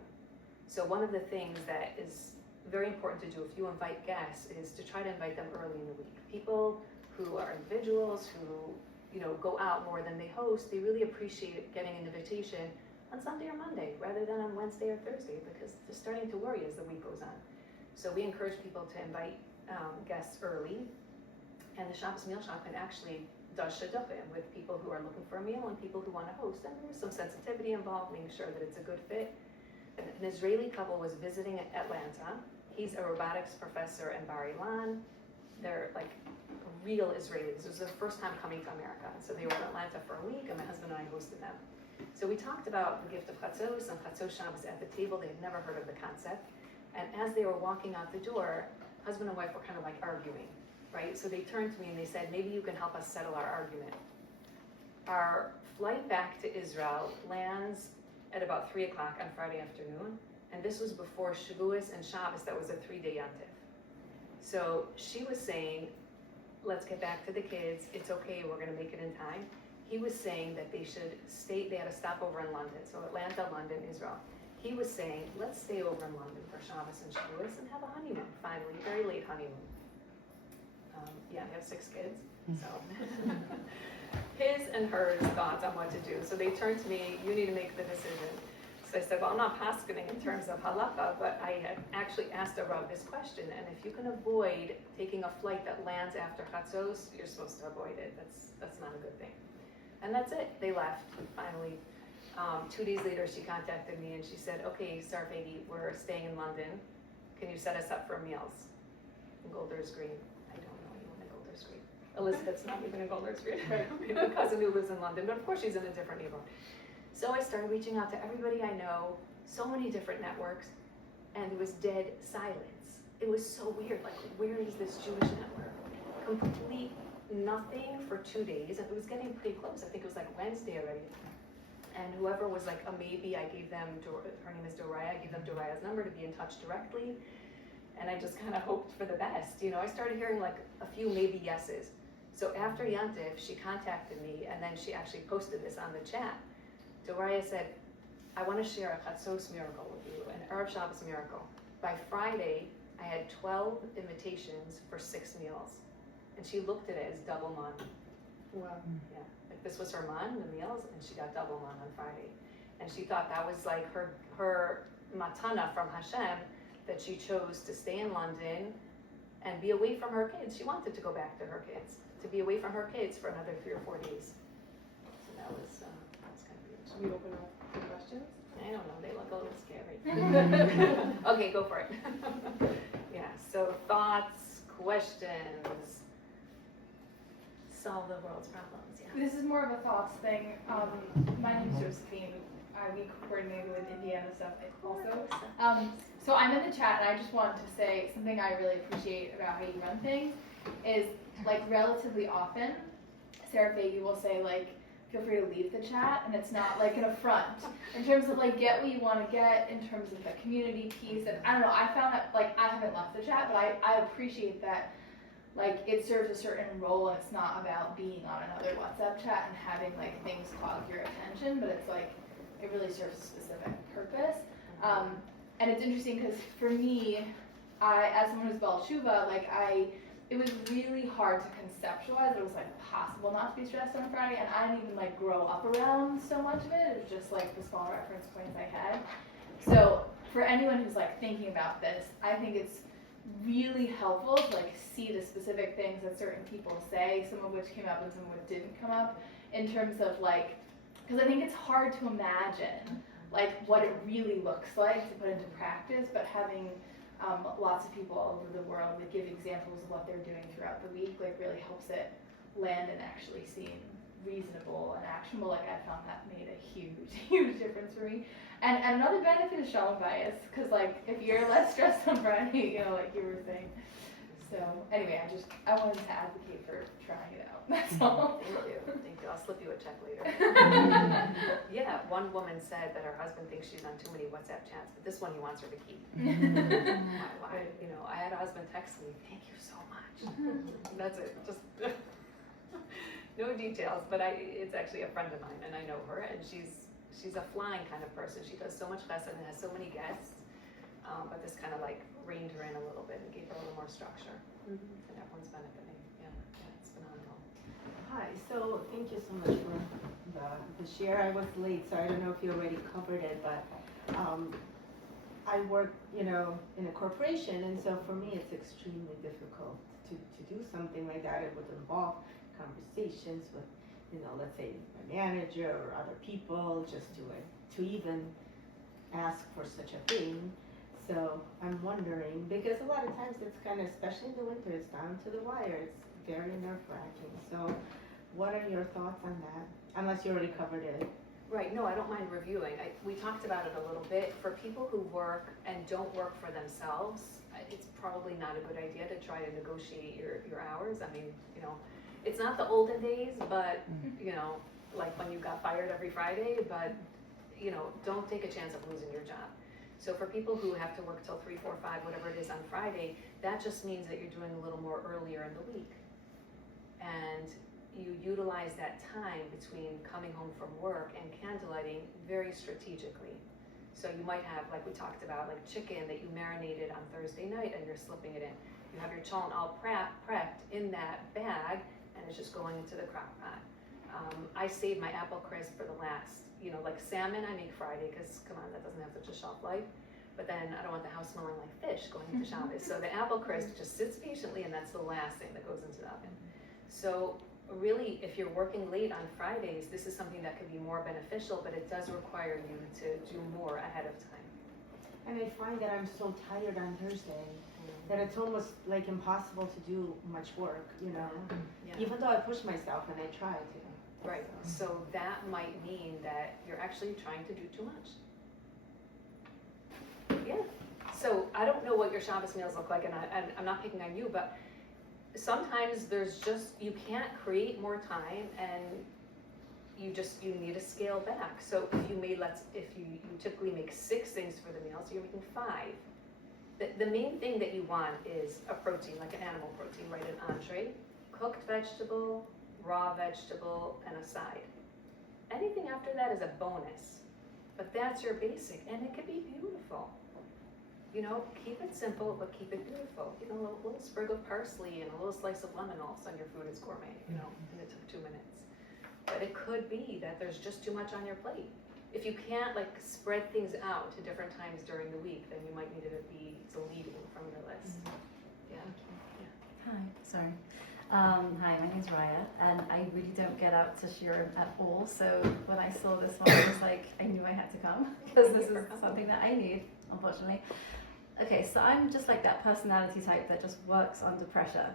So one of the things that is very important to do if you invite guests is to try to invite them early in the week. People who are individuals, who, you know, go out more than they host, they really appreciate getting an invitation on Sunday or Monday rather than on Wednesday or Thursday, because they're starting to worry as the week goes on. So we encourage people to invite guests early, and the Shabbos Meal Shachim actually does shidduchim with people who are looking for a meal and people who want to host. And there's some sensitivity involved, making sure that it's a good fit. An Israeli couple was visiting Atlanta. He's a robotics professor in Bar Ilan. They're like real Israelis. It was their first time coming to America. So they were in Atlanta for a week, and my husband and I hosted them. So we talked about the gift of Chatzos and Chatzos Shabbos at the table. They had never heard of the concept. And as they were walking out the door, husband and wife were kind of like arguing, right? So they turned to me and they said, maybe you can help us settle our argument. Our flight back to Israel lands at about 3 o'clock on Friday afternoon. And this was before Shavuos and Shabbos. That was a 3-day yontif. So she was saying, let's get back to the kids. It's okay, we're gonna make it in time. He was saying that they should stay, they had a stopover in London. So Atlanta, London, Israel. He was saying, let's stay over in London for Shabbos and Shavuos and have a honeymoon, finally, very late honeymoon. Yeah, I have 6 kids, so. His and hers thoughts on what to do. So they turned to me, you need to make the decision. So I said, well, I'm not paskening in terms of halakha, but I had actually asked a Rav this question, and if you can avoid taking a flight that lands after Chatzos, you're supposed to avoid it. That's not a good thing. And that's it, they left, finally. 2 days later, she contacted me and she said, okay, Sarfagi, we're staying in London. Can you set us up for meals? In Golders Green. I don't know anyone in Golders Green. Elizabeth's not even in Golders Green. Right. I have a cousin who lives in London, but of course she's in a different neighborhood. So I started reaching out to everybody I know, so many different networks, and it was dead silence. It was so weird, like, where is this Jewish network? Complete nothing for 2 days, and it was getting pretty close. I think it was like Wednesday already. And whoever was like a maybe, I gave them, her name is Doraya, I gave them Doraya's number to be in touch directly. And I just kind of hoped for the best. You know, I started hearing like a few maybe yeses. So after Yantif, she contacted me and then she actually posted this on the chat. Doraya said, I want to share a Chatzos miracle with you, an Erev Shabbos miracle. By Friday, I had 12 invitations for 6 meals. And she looked at it as double man. Wow. Yeah. This was her man, the meals, and she got double man on Friday. And she thought that was like her matana from Hashem, that she chose to stay in London and be away from her kids. She wanted to go back to her kids, to be away from her kids for another 3 or 4 days. So that was kind of weird. Should we open up for questions? I don't know, they look a little scary. Okay, go for it. Yeah, so thoughts, questions, solve the world's problems. This is more of a thoughts thing. My name is Josephine. We coordinated with Indiana stuff also. So I'm in the chat, and I just wanted to say something I really appreciate about how you run things is, like, relatively often, Sarah Fahey will say, like, feel free to leave the chat, and it's not like an affront in terms of like get what you want to get in terms of the community piece. And I don't know, I found that, like, I haven't left the chat, but I appreciate that. Like, it serves a certain role, and it's not about being on another WhatsApp chat and having, like, things clog your attention, but it's, like, it really serves a specific purpose. And it's interesting because, for me, as someone who's Baal Tshuva, like, it was really hard to conceptualize. It was, like, possible not to be stressed on Friday, and I didn't even, like, grow up around so much of it. It was just, like, the small reference points I had. So, for anyone who's, like, thinking about this, I think it's really helpful to like see the specific things that certain people say, some of which came up and some of which didn't come up, in terms of like, because I think it's hard to imagine like what it really looks like to put into practice, but having lots of people all over the world that give examples of what they're doing throughout the week like really helps it land and actually seem reasonable and actionable. Like, I found that made a huge difference for me. And another benefit is shalom bias, because like if you're less stressed on Friday, you know, like you were saying. So anyway, I wanted to advocate for trying it out. That's all. Thank you. I'll slip you a check later. Yeah, one woman said that her husband thinks she's on too many WhatsApp chats, but this one he wants her to keep. Why? You know, I had a husband text me, "Thank you so much." That's it. Just no details, but it's actually a friend of mine, and I know her, and she's a flying kind of person. She does so much chesed and has so many guests, but this kind of like reined her in a little bit and gave her a little more structure, and everyone's benefiting. Yeah, it's phenomenal. Hi, so thank you so much for the share. I was late, so I don't know if you already covered it, but I work, you know, in a corporation, and so for me it's extremely difficult to do something like that. It would involve conversations with, let's say my manager or other people, just to even ask for such a thing. So I'm wondering, because a lot of times it's kind of, especially in the winter, it's down to the wire. It's very nerve-wracking. So what are your thoughts on that? Unless you already covered it. Right, no, I don't mind reviewing. We talked about it a little bit. For people who work and don't work for themselves, it's probably not a good idea to try to negotiate your hours. I mean, it's not the olden days, but, like when you got fired every Friday, but, don't take a chance of losing your job. So for people who have to work till 3, 4, 5, whatever it is on Friday, that just means that you're doing a little more earlier in the week. And you utilize that time between coming home from work and candlelighting very strategically. So you might have, like we talked about, like chicken that you marinated on Thursday night and you're slipping it in. You have your cholent all prepped in that bag and it's just going into the crock pot. I save my apple crisp for the last, like salmon I make Friday because, come on, that doesn't have such a shelf life. But then I don't want the house smelling like fish going into Shabbos. So the apple crisp just sits patiently and that's the last thing that goes into the oven. So really, if you're working late on Fridays, this is something that could be more beneficial, but it does require you to do more ahead of time. And I find that I'm so tired on Thursday that it's almost like impossible to do much work, Yeah. even though I push myself and I try to. Right, so that might mean that you're actually trying to do too much. Yeah, so I don't know what your Shabbos meals look like, and I'm not picking on you, but sometimes you can't create more time, and you need to scale back. So if you typically make 6 things for the meal, so you're making 5. The main thing that you want is a protein, like an animal protein, right? An entree, cooked vegetable, raw vegetable, and a side. Anything after that is a bonus, but that's your basic, and it could be beautiful. Keep it simple, but keep it beautiful. A little sprig of parsley and a little slice of lemon all of a sudden your food is gourmet, and it took 2 minutes. But it could be that there's just too much on your plate. If you can't spread things out to different times during the week, then you might need it to be deleting from your list. Yeah. Hi, sorry. Hi, my name's Raya, and I really don't get out to Shiurim at all, so when I saw this one, I was like, I knew I had to come, because this is something that I need, unfortunately. Okay, so I'm just like that personality type that just works under pressure.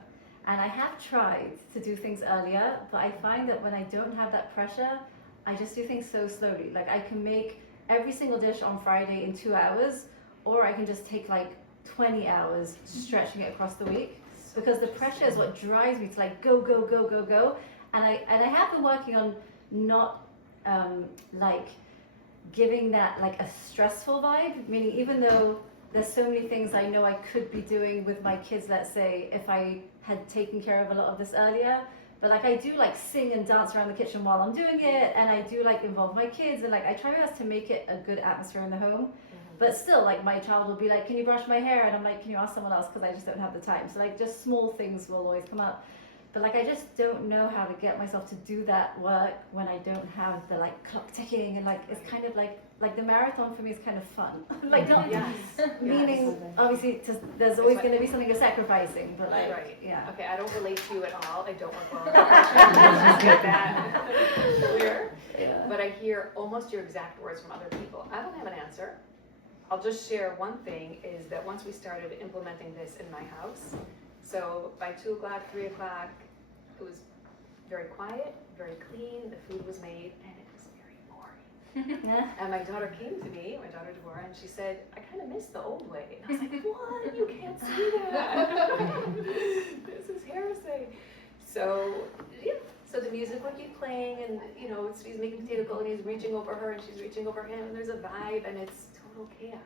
And I have tried to do things earlier, but I find that when I don't have that pressure, I just do things so slowly. Like I can make every single dish on Friday in 2 hours, or I can just take 20 hours stretching it across the week. Because the pressure is what drives me to go, go, go, go, go. And I have been working on not giving that a stressful vibe, meaning even though there's so many things I know I could be doing with my kids, let's say, if I had taken care of a lot of this earlier. But I do sing and dance around the kitchen while I'm doing it, and I do involve my kids, and I try my best to make it a good atmosphere in the home. But still, my child will be can you brush my hair? And I'm can you ask someone else? Because I just don't have the time. So just small things will always come up. But I just don't know how to get myself to do that work when I don't have the clock ticking, and it's kind of like the marathon for me is kind of fun. Not meaning obviously there's always going to be something you're sacrificing, but right. Yeah. Okay, I don't relate to you at all. I don't work well under pressure. Let's get that clear. Yeah. But I hear almost your exact words from other people. I don't have an answer. I'll just share one thing is that once we started implementing this in my house, so by 2 o'clock, 3 o'clock, it was very quiet, very clean, the food was made, and it was very boring. And my daughter came to me, my daughter Deborah, and she said, I kind of miss the old way. And I was like, what? You can't say that. This is heresy. So, yeah. So the music would be playing, and he's making potato and he's reaching over her, and she's reaching over him, and there's a vibe, and it's total chaos.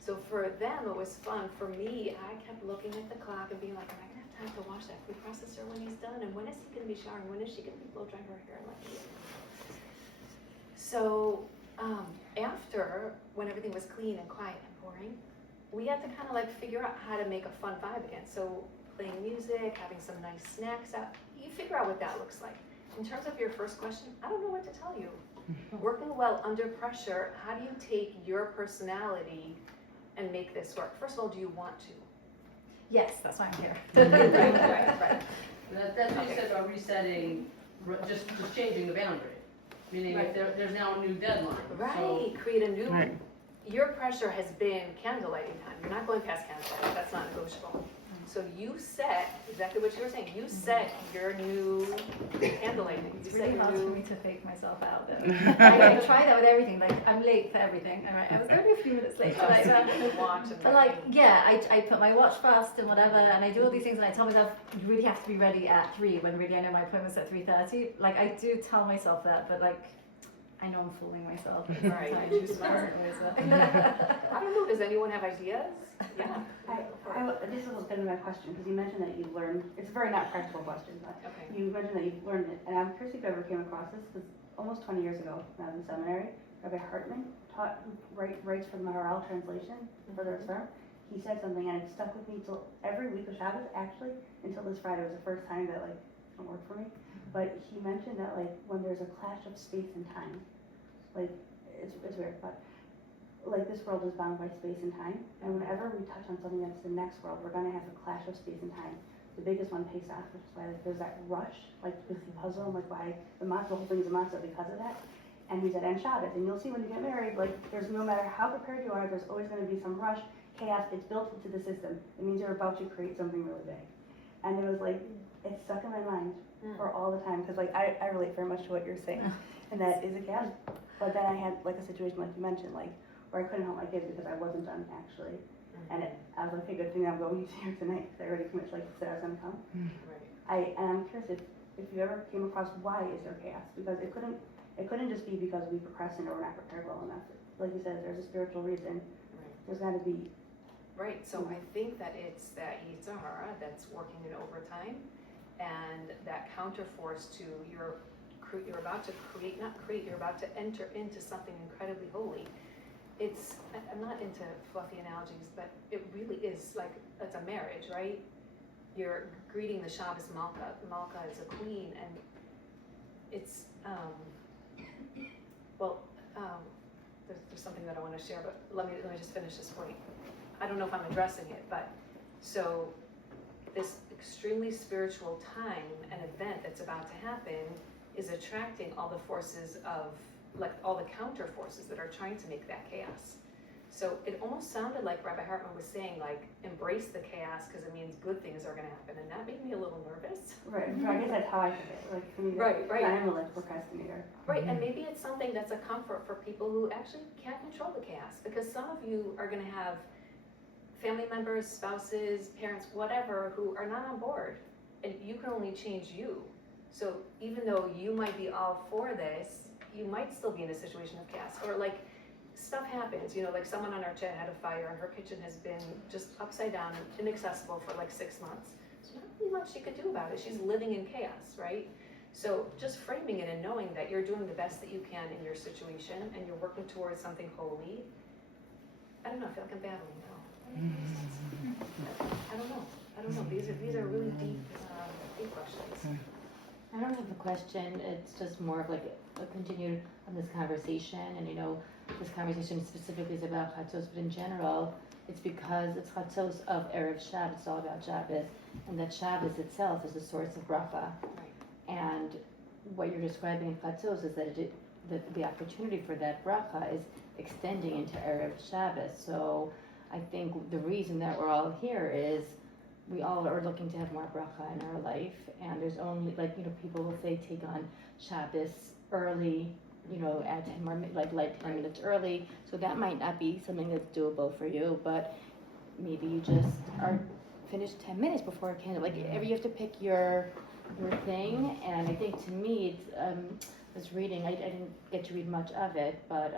So for them, it was fun. For me, I kept looking at the clock and being like, am I gonna have time to wash that food processor when he's done? And when is he gonna be showering? When is she gonna be blow drying her hair? So after, when everything was clean and quiet and boring, we had to kind of figure out how to make a fun vibe again. So playing music, having some nice snacks out, you figure out what that looks like. In terms of your first question, I don't know what to tell you. Working well under pressure, how do you take your personality and make this work? First of all, do you want to? Yes, that's why I'm here. Right. That's what you said about resetting, just changing the boundary. Meaning if there's now a new deadline. Right, create a new, your pressure has been candlelighting time, you're not going past candlelight, that's not negotiable. So you set, exactly what you were saying, you set your new candlelighting. You It's set really your hard for new- me to fake myself out though. I try that with everything, like I'm late for everything. All right, I was only a few minutes late Oh, tonight. so you can watch and But like, yeah, I put my watch fast and whatever, and I do all these things, and I tell myself, you really have to be ready at 3, when really I know my appointment's at 3:30. Like, I do tell myself that, but like, I know I'm fooling myself. at the same Right, time. you're too It doesn't smart. always work. I don't know, does anyone have ideas? Yeah. This was gonna be my question, because you mentioned that you've learned, it's a very not practical question, but Okay. you mentioned that you've learned it, and I'm curious if you ever came across this, because almost 20 years ago, when I was in seminary, Rabbi Hartman who writes for the Maharal translation for the Reform. He said something, and it stuck with me till every week of Shabbos, actually, until this Friday. It was the first time that, like, it didn't work for me. But he mentioned that, like, when there's a clash of space and time, like, it's weird, but like this world is bound by space and time, and whenever we touch on something that's the next world, we're gonna have a clash of space and time. The biggest one, Pesach, which is why like, there's that rush, like with the puzzle, and like why the matzah, the whole thing is a matzah because of that. And he said, and Shabbos, and you'll see when you get married, like there's no matter how prepared you are, there's always gonna be some rush, chaos. It's built into the system. It means you're about to create something really big. And it was like, it stuck in my mind for all the time, because like I relate very much to what you're saying, and that is a chaos. But then I had like a situation like you mentioned, like where I couldn't help my kids because I wasn't done actually. And I was like, hey, good thing I'm going to here tonight because I already committed, like said I was gonna come. Right. And I'm curious if you ever came across why is there chaos? Because it couldn't just be because we procrastinate or we're not prepared well enough. Like you said, there's a spiritual reason. Right. There's got to be. Right, so I think that it's that Yetzer Hara that's working in overtime, and that counterforce to you're about to create, not create, you're about to enter into something incredibly holy. I'm not into fluffy analogies, but it really is like, it's a marriage, right? You're greeting the Shabbos Malka. Malka is a queen, and it's, there's something that I want to share, but let me just finish this point. I don't know if I'm addressing it, but so this extremely spiritual time and event that's about to happen is attracting all the forces of, like all the counter forces that are trying to make that chaos. So it almost sounded like Rabbi Hartman was saying, like, embrace the chaos because it means good things are going to happen, and that made me a little nervous. Right, I guess that's how I took it. Like for me, Right. I'm a like procrastinator. Right, and maybe it's something that's a comfort for people who actually can't control the chaos, because some of you are going to have family members, spouses, parents, whatever, who are not on board, and you can only change you. So even though you might be all for this, you might still be in a situation of chaos, or like stuff happens, you know, like someone on our chat had a fire and her kitchen has been just upside down and inaccessible for like 6 months. So not really much she could do about it. She's living in chaos, right? So just framing it and knowing that you're doing the best that you can in your situation and you're working towards something holy. I don't know, I feel like I'm babbling now. I don't know. These are really deep questions. I don't have a question. It's just more of like a continued on this conversation. And you know, this conversation specifically is about Chatzos, but in general, it's because it's Chatzos of Erev Shabbos. It's all about Shabbos, and that Shabbos itself is a source of bracha. And what you're describing in Chatzos is that the opportunity for that bracha is extending into Erev Shabbos. So I think the reason that we're all here is we all are looking to have more bracha in our life, and there's only, like, you know, people will say take on Shabbos early, you know, add 10 more, like 10 minutes early, so that might not be something that's doable for you, but maybe you just are finished 10 minutes before a candle, like, you have to pick your thing, and I think to me, it's, I was reading, I didn't get to read much of it, but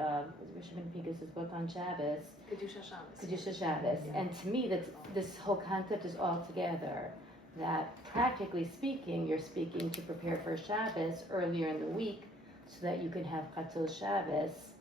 Bishop Pincus's book on Shabbos, Kedusha Shabbos, and to me, this whole concept is all together. That practically speaking, you're speaking to prepare for Shabbos earlier in the week, so that you can have Chatzos Shabbos.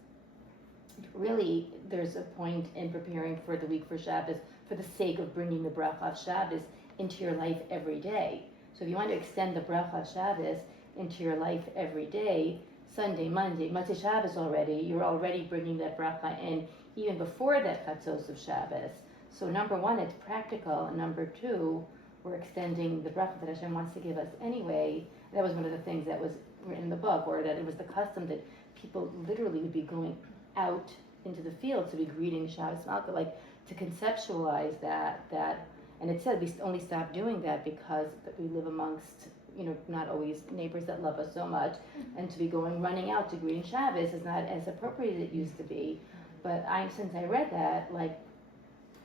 Really, there's a point in preparing for the week for Shabbos for the sake of bringing the bracha of Shabbos into your life every day. So if you want to extend the bracha of Shabbos into your life every day, Sunday, Monday, Motzei Shabbos already, you're already bringing that bracha in even before that Chatzos of Shabbos. So number one, it's practical, and number two, we're extending the bracha that Hashem wants to give us anyway. That was one of the things that was written in the book, or that it was the custom that people literally would be going out into the field to be greeting Shabbos Malka, like to conceptualize that, and it said we only stopped doing that because we live amongst, not always neighbors that love us so much, and to be running out to greeting Shabbos is not as appropriate as it used to be. But since I read that, like,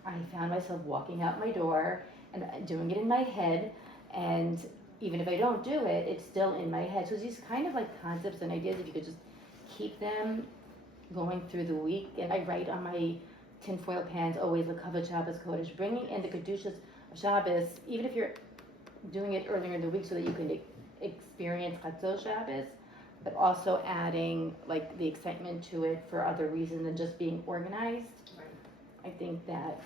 I found myself walking out my door and doing it in my head, and even if I don't do it, it's still in my head. So these kind of like concepts and ideas, if you could just keep them going through the week. And I write on my tinfoil pans always L'Kavod Shabbos Kodesh, bringing in the Kedushas of Shabbos, even if you're doing it earlier in the week so that you can experience Chatzos Shabbos, but also adding like the excitement to it for other reasons than just being organized. Right. I think that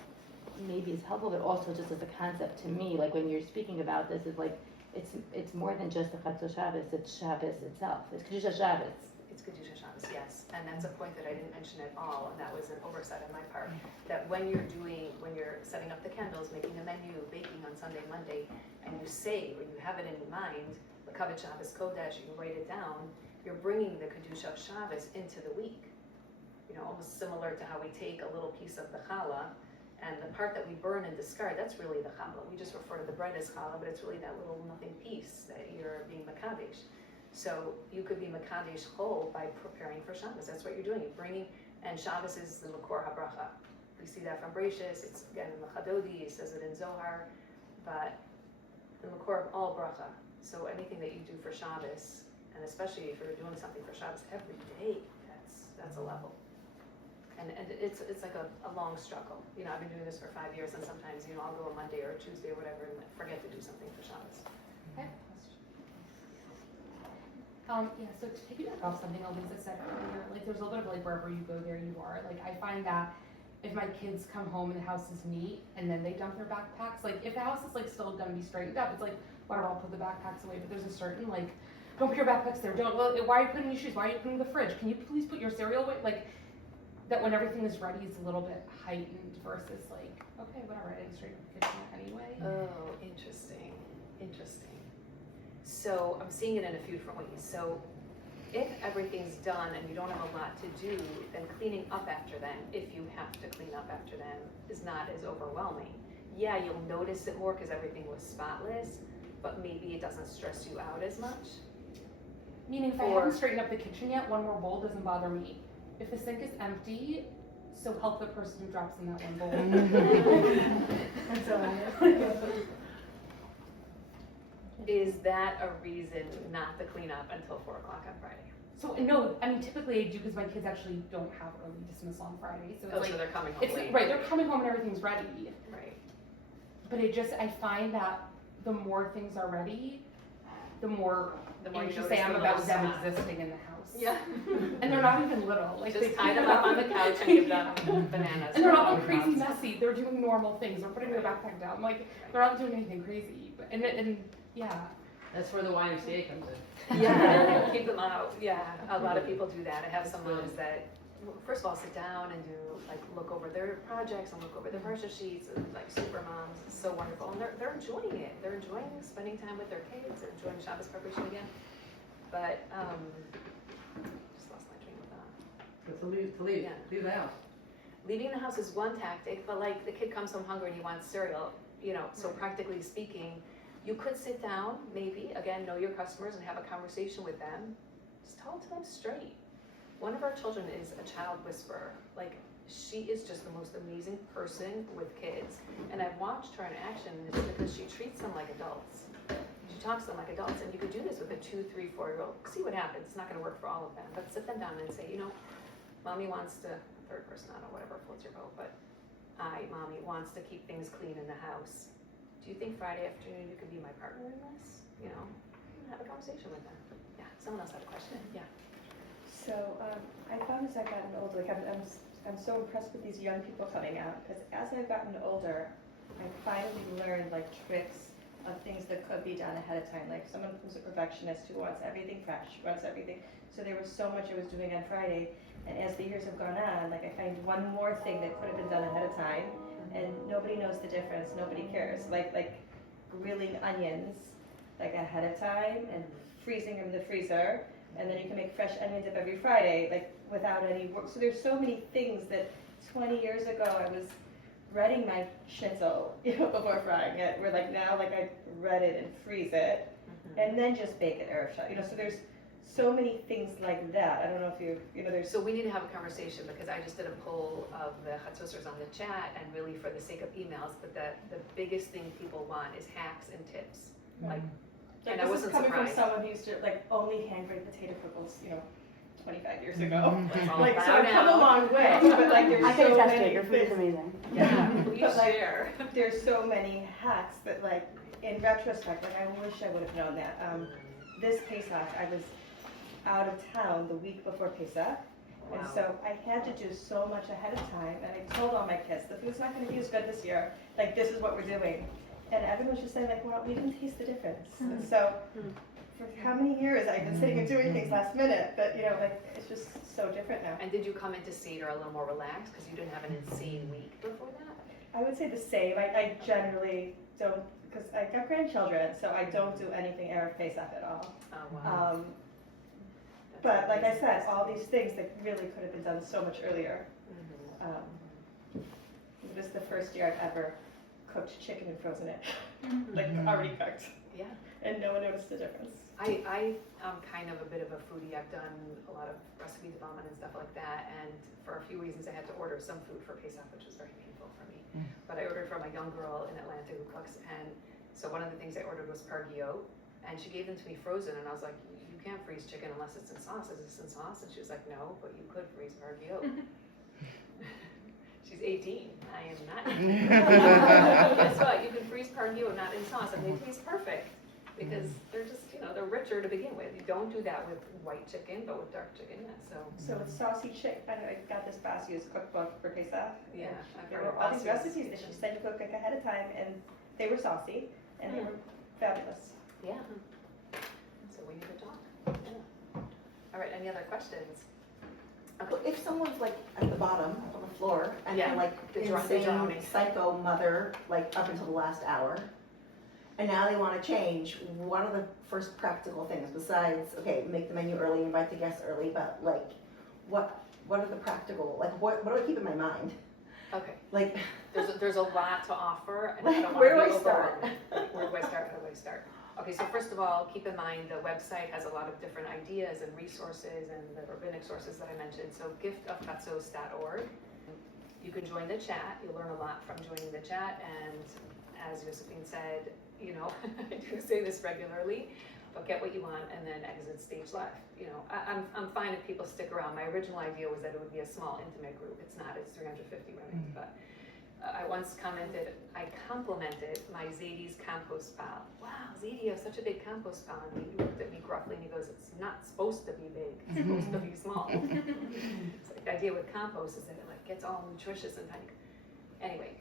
maybe is helpful, but also just as a concept to me, like when you're speaking about this, is like it's more than just the Chatzos Shabbos, it's Shabbos itself. It's Kedusha Shabbos. It's Kedusha Shabbos, yes, and that's a point that I didn't mention at all, and that was an oversight on my part. That when you're setting up the candles, making a menu, baking on Sunday, Monday, and you say, or you have it in your mind, L'Kavod Shabbos Kodesh, you write it down, you're bringing the Kedusha of Shabbos into the week. Almost similar to how we take a little piece of the challah, and the part that we burn and discard, that's really the challah. We just refer to the bread as challah, but it's really that little nothing piece that you're being makadesh. So you could be makadesh chol by preparing for Shabbos. That's what you're doing. You're bringing, and Shabbos is the makor habracha. We see that from Bereshis. It's again in the Chadodi. It says it in Zohar, but the makor of all bracha. So anything that you do for Shabbos, and especially if you're doing something for Shabbos every day, that's a level. And it's like a long struggle. I've been doing this for 5 years, and sometimes I'll go on Monday or Tuesday or whatever and forget to do something for Shabbos. I have a question. So to piggyback off something Elisa said earlier, like there's a little bit of like wherever you go, there you are. Like I find that if my kids come home and the house is neat and then they dump their backpacks, like if the house is like still gonna be straightened up, it's like whatever, I'll put the backpacks away. But there's a certain like, don't put your backpacks there. Don't. Well, why are you putting your shoes? Why are you putting them in the fridge? Can you please put your cereal away? Like that when everything is ready, it's a little bit heightened versus like, okay, whatever, I didn't straighten the kitchen anyway. Oh, interesting. So I'm seeing it in a few different ways. So if everything's done and you don't have a lot to do, then cleaning up after them, if you have to clean up after them, is not as overwhelming. Yeah, you'll notice it more because everything was spotless, but maybe it doesn't stress you out as much. Meaning if I haven't straightened up the kitchen yet, one more bowl doesn't bother me. If the sink is empty, so help the person who drops in that one bowl. And so Is that a reason not to clean up until 4 o'clock on Friday? So no, I mean typically I do because my kids actually don't have early dismissal on Friday. So it's like so they're coming home late. right, they're coming home and everything's ready. Right. But I find that the more things are ready, the more anxious I am about them existing in the house. Yeah. And they're not even little. Like Just they tie them up on the couch and give them bananas. And they're not like crazy messy. They're doing normal things. They're putting their backpack down. Like they're not doing anything crazy. But and yeah. That's where the wine and steak comes in. Yeah, keep them out. Yeah, a lot of people do that. I have some moms that, first of all, sit down and look over their projects and look over their Parsha sheets, and like super moms. It's so wonderful, and they're enjoying it. They're enjoying spending time with their kids. They're enjoying Shabbos preparation again. But just lost my train of thought. But to leave the house. Leaving the house is one tactic, but like the kid comes home hungry and he wants cereal, so practically speaking, you could sit down, maybe, again, know your customers and have a conversation with them. Just talk to them straight. One of our children is a child whisperer. Like, she is just the most amazing person with kids. And I've watched her in action, and it's because she treats them like adults. She talks to them like adults, and you could do this with a 2, 3, 4-year-old. See what happens. It's not gonna work for all of them, but sit them down and say, Mommy wants to, third person, I don't know, whatever floats your boat, but Mommy wants to keep things clean in the house. Do you think Friday afternoon you could be my partner in this? Have a conversation with them. Yeah, someone else had a question. Yeah. So I found as I've gotten older, I'm so impressed with these young people coming out, because as I've gotten older, I finally learned tricks of things that could be done ahead of time. Like someone who's a perfectionist who wants everything fresh, wants everything. So there was so much I was doing on Friday, and as the years have gone on, I find one more thing that could have been done ahead of time, and no nobody knows the difference, nobody cares. Like grilling onions, like ahead of time and freezing them in the freezer, and then you can make fresh onion dip every Friday, like without any work. So there's so many things that 20 years ago I was breading my schnitzel, before frying it. Where like now, like I bread it and freeze it, and then just bake it Erev Shabbos. So there's so many things like that. I don't know if there's. So we need to have a conversation because I just did a poll of the Chatzosers on the chat, and really for the sake of emails, but the biggest thing people want is hacks and tips. Like, and I this wasn't is coming surprised. from someone who used to like only hand grate potato pickles, 25 years ago. That's all Like, so about I've come a now. long way, but like there's I can so attest to many it, your food is things. amazing. Yeah, please But, like, share. There's so many hacks that like in retrospect, like I wish I would have known that. This Pesach, I was out of town the week before Pesach, and Wow. so I had to do so much ahead of time, and I told all my kids, the food's not going to be as good this year, like this is what we're doing. And everyone was just saying like, well, we can taste the difference. And so for how many years I've been sitting and doing things last minute, but like it's just so different now. And did you come into Seder a little more relaxed because you didn't have an insane week before that? I would say the same. I generally don't, because I got grandchildren, so I don't do anything Erev Pesach at all. Oh, wow. But like I said, all these things that really could have been done so much earlier. It was the first year I've ever cooked chicken and frozen it, like already cooked, Yeah. and no one noticed the difference. I am kind of a bit of a foodie. I've done a lot of recipe development and stuff like that, and for a few reasons I had to order some food for Pesach, which was very painful for me. But I ordered from a young girl in Atlanta who cooks, and so one of the things I ordered was pargio, and she gave them to me frozen, and I was like, you can't freeze chicken unless it's in sauce. Is this in sauce? And she was like, no, but you could freeze pargio. She's 18. I am not 18. Guess what? You can freeze pargio not in sauce, and they taste perfect because they're just, they're richer to begin with. You don't do that with white chicken, but with dark chicken, yeah. So with saucy chicken, I got this Basia's cookbook for Pesach. Yeah, and I've there heard were of all these Basia's recipes that she kitchen. said to cook like ahead of time, and they were saucy, and they were fabulous. Yeah. So we need to talk. Yeah. All right, any other questions? Well, if someone's like at the bottom on the floor and Yeah, they're like they're insane drowning. psycho mother like up until the last hour, and now they want to change, what are the first practical things besides make the menu early, invite the guests early, but like what are the practical, like what do I keep in my mind? Okay. Like There's a lot to offer, and I don't Where want do to I be start? overwhelmed. Where do I start? Okay, so first of all, keep in mind the website has a lot of different ideas and resources and the rabbinic sources that I mentioned. So giftofchatzos.org. You can join the chat. You'll learn a lot from joining the chat. And as Josephine said, I do say this regularly, but get what you want and then exit stage left. I'm fine if people stick around. My original idea was that it would be a small, intimate group. It's not. It's 350 women, but. I once I complimented my Zadie's compost pile. Wow, Zadie, you have such a big compost pile. And he looked at me gruffly and he goes, it's not supposed to be big, it's supposed to be small. So the idea with compost is that it gets all nutritious and tiny. Anyway,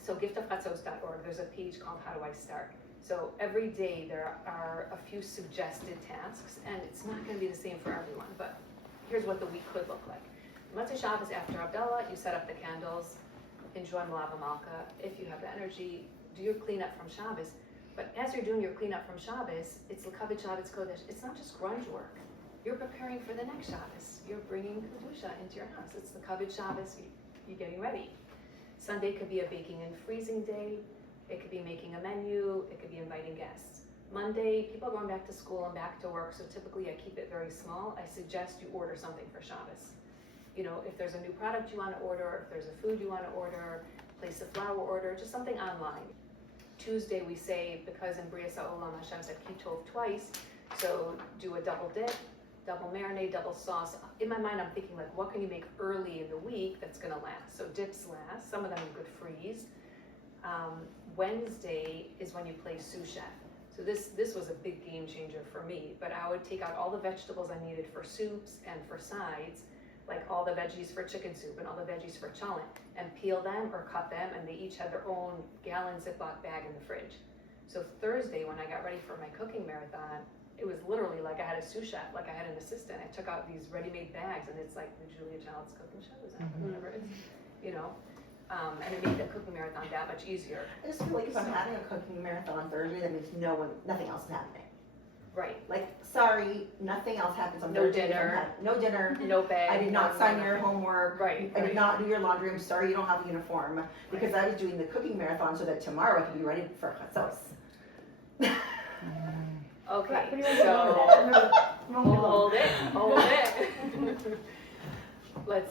so giftofchatzos.org, there's a page called How Do I Start? So every day there are a few suggested tasks, and it's not going to be the same for everyone, but here's what the week could look like. Motzei Shabbos after Abdallah, you set up the candles. Enjoy Malava Malka. If you have the energy, do your cleanup from Shabbos. But as you're doing your cleanup from Shabbos, it's L'Kavod Shabbos Kodesh. It's not just grunge work. You're preparing for the next Shabbos. You're bringing Kedusha into your house. It's L'Kavod Shabbos. You're getting ready. Sunday could be a baking and freezing day. It could be making a menu. It could be inviting guests. Monday, people are going back to school and back to work, so typically I keep it very small. I suggest you order something for Shabbos. If there's a new product you want to order, if there's a food you want to order, place a flower order, just something online. Tuesday we say, because in Bria Sa'olam Hashem said kitov twice, so do a double dip, double marinade, double sauce. In my mind I'm thinking what can you make early in the week that's going to last? So dips last, some of them you could freeze. Wednesday is when you play sous chef. So this was a big game changer for me, but I would take out all the vegetables I needed for soups and for sides, like all the veggies for chicken soup and all the veggies for challah, and peel them or cut them, and they each had their own gallon Ziploc bag in the fridge. So Thursday, when I got ready for my cooking marathon, it was literally like I had a sous chef, like I had an assistant. I took out these ready-made bags, and it's like the Julia Child's cooking shows, whatever it is, and it made the cooking marathon that much easier. I just feel like if I'm having a cooking marathon on Thursday, that means nothing else is happening. Right. Like, sorry, nothing else happens on No Thursday. dinner. No dinner. No bed. I did not sign your homework. Right, I right. did not do your laundry. I'm sorry you don't have a uniform. Because I was doing the cooking marathon so that tomorrow I could be ready for Chatzos. Okay, What do you want to so, do with that? hold it.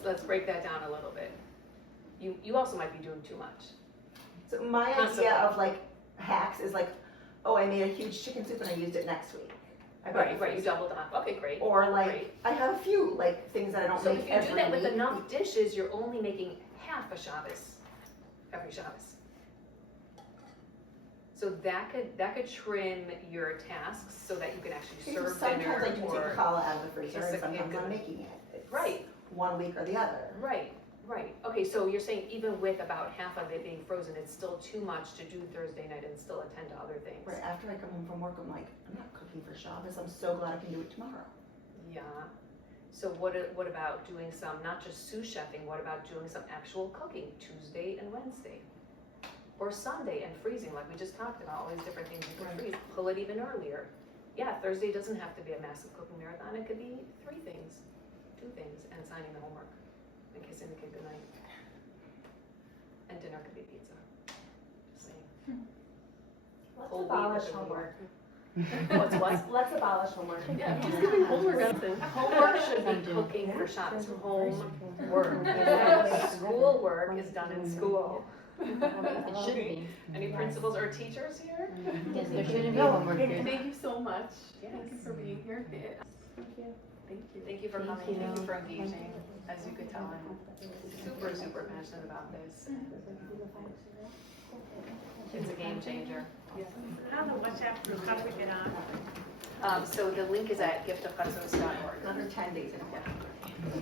Let's break that down a little bit. You also might be doing too much. So my Constantly. idea of like hacks is like, oh, I made a huge chicken soup and I used it next week. I put it in the Right, you freezer. doubled up, okay, great. Or like, Great. I have a few like things that I don't So make if you every do that with week. enough dishes, you're only making half a Shabbos, every Shabbos. So that could trim your tasks so that you can actually Because serve sometimes dinner I do take or. the challah out of the freezer kiss and a kid sometimes I'm good. making it. It's Right. one week or the other. Right. Okay, so you're saying even with about half of it being frozen, it's still too much to do Thursday night and still attend to other things. Right after I come home from work, I'm like, I'm not cooking for Shabbos. I'm so glad I can do it tomorrow. Yeah. So what about doing some, not just sous chefing, what about doing some actual cooking Tuesday and Wednesday? Or Sunday and freezing, like we just talked about, all these different things you can freeze. Pull it even earlier. Yeah, Thursday doesn't have to be a massive cooking marathon. It could be 3 things, 2 things, and signing the homework and kissing the kid goodnight. And dinner could be pizza. Just saying. Let's Whole wheat abolish with a homework. What's what? Let's abolish homework. Yeah, who's giving homework? Homework should be cooking for Shabbos. Homework. Schoolwork is done in school. It should be. Any principals or teachers here? Yes, there shouldn't be homework here. Thank you so much. Yes. Thank you for being here. Thank you. Thank you. Thank you for coming. Thank you for engaging. As you could tell, I'm super, super passionate about this. It's a game changer. How the WhatsApp group, how do we get on? So the link is at giftofchatzos.org. Another 10 days in a